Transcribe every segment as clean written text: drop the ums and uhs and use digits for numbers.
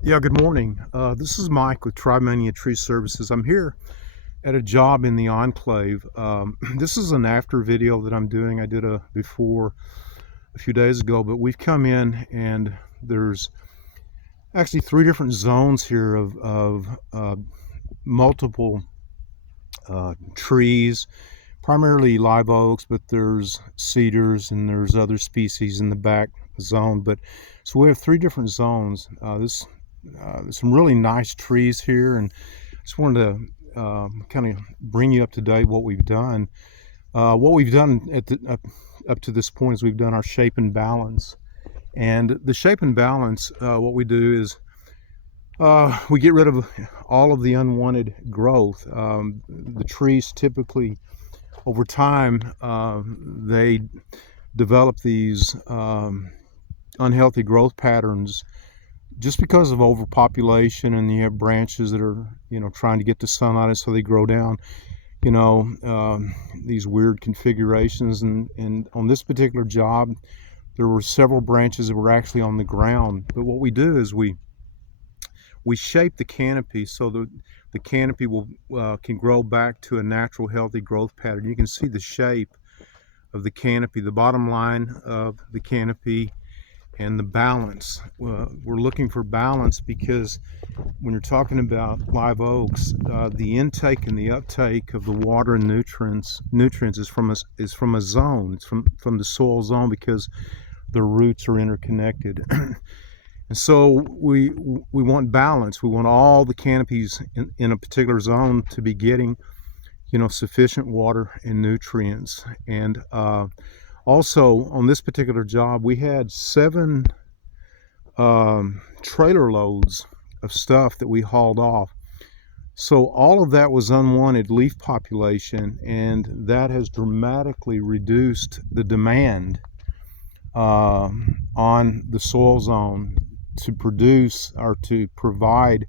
Yeah, good morning. This is Mike with Trimania Tree Services. I'm here at a job in the Enclave. This is an after video that I'm doing. I did a before a few days ago, but we've come in and there's actually three different zones here of multiple trees, primarily live oaks, but there's cedars and there's other species in the back zone. But so we have three different zones. There's some really nice trees here, and just wanted to kind of bring you up to date what we've done. What we've done up to this point is we've done our shape and balance. And the shape and balance, what we do is we get rid of all of the unwanted growth. The trees typically, over time, they develop these unhealthy growth patterns just because of overpopulation, and you have branches that are, trying to get the sunlight, and so they grow down, these weird configurations. And on this particular job, there were several branches that were actually on the ground. But what we do is we shape the canopy so that the canopy will can grow back to a natural, healthy growth pattern. You can see the shape of the canopy, the bottom line of the canopy, and the balance. We're looking for balance because when you're talking about live oaks, the intake and the uptake of the water and nutrients is from a zone. It's from the soil zone, because the roots are interconnected. And so we want balance. We want all the canopies in a particular zone to be getting, sufficient water and nutrients. And also, on this particular job, we had 7 trailer loads of stuff that we hauled off. So all of that was unwanted leaf population, and that has dramatically reduced the demand on the soil zone to produce or to provide,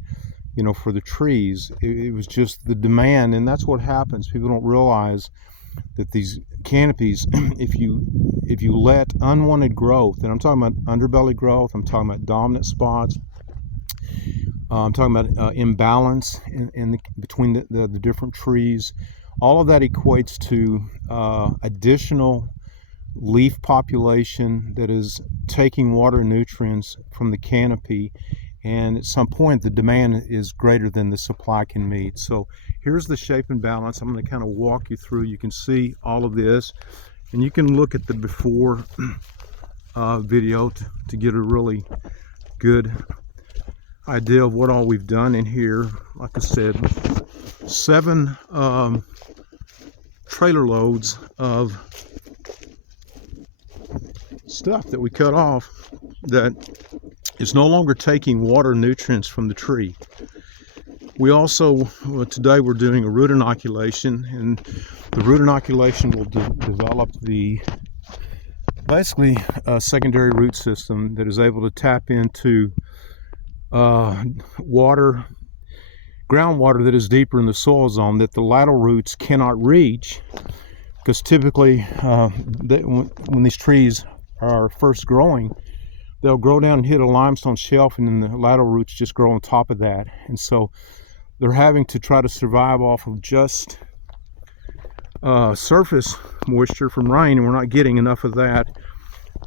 for the trees. It was just the demand, and that's what happens. People don't realize that these canopies, if you let unwanted growth, and I'm talking about underbelly growth, I'm talking about dominant spots, I'm talking about imbalance between the different trees, all of that equates to additional leaf population that is taking water and nutrients from the canopy, and at some point the demand is greater than the supply can meet. So here's the shape and balance. I'm going to kind of walk you through. You can see all of this, and you can look at the before video to get a really good idea of what all we've done in here. Like I said, 7 trailer loads of stuff that we cut off that is no longer taking water nutrients from the tree. We also, today we're doing a root inoculation, and the root inoculation will develop basically a secondary root system that is able to tap into groundwater that is deeper in the soil zone that the lateral roots cannot reach, because typically when these trees are first growing, they'll grow down and hit a limestone shelf, and then the lateral roots just grow on top of that. And so they're having to try to survive off of just surface moisture from rain, and we're not getting enough of that.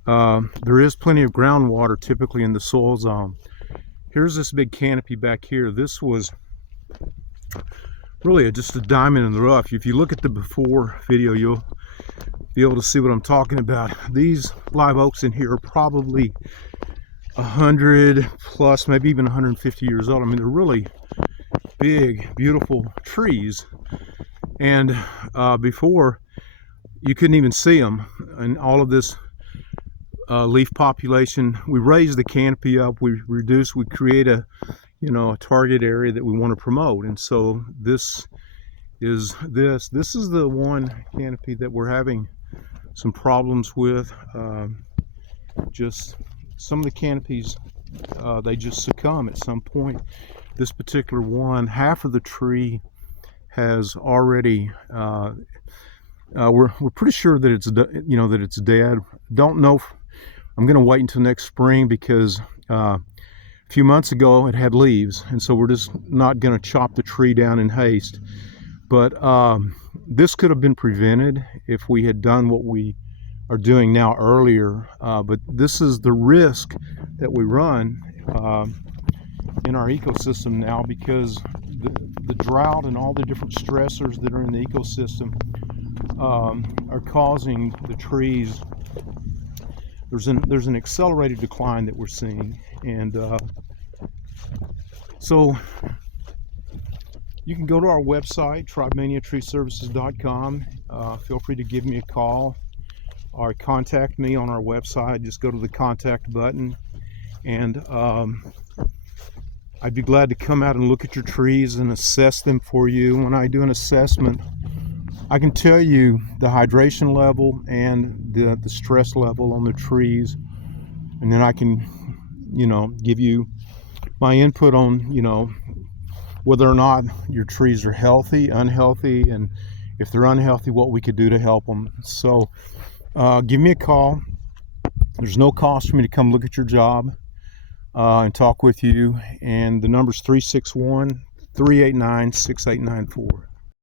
There is plenty of groundwater typically in the soil zone. Here's this big canopy back here. This was really just a diamond in the rough. If you look at the before video, you'll be able to see what I'm talking about. These live oaks in here are probably 100 plus, maybe even 150 years old. I mean, they're really big, beautiful trees. And before, you couldn't even see them. And all of this leaf population, we raise the canopy up, we create a target area that we want to promote. And so this is the one canopy that we're having some problems with. Just some of the canopies, they just succumb at some point. This particular one, half of the tree has already we're pretty sure that it's that it's dead. Don't know if, I'm going to wait until next spring, because few months ago it had leaves, and so we're just not going to chop the tree down in haste. But this could have been prevented if we had done what we are doing now earlier. But this is the risk that we run in our ecosystem now, because the drought and all the different stressors that are in the ecosystem are causing the trees. There's an accelerated decline that we're seeing, and so you can go to our website, tribemaniatreeservices.com. Feel free to give me a call or contact me on our website. Just go to the contact button, and I'd be glad to come out and look at your trees and assess them for you. When I do an assessment, I can tell you the hydration level and the stress level on the trees, and then I can, give you my input on, whether or not your trees are healthy, unhealthy, and if they're unhealthy, what we could do to help them. So give me a call. There's no cost for me to come look at your job and talk with you, and the number's 361-389-6894.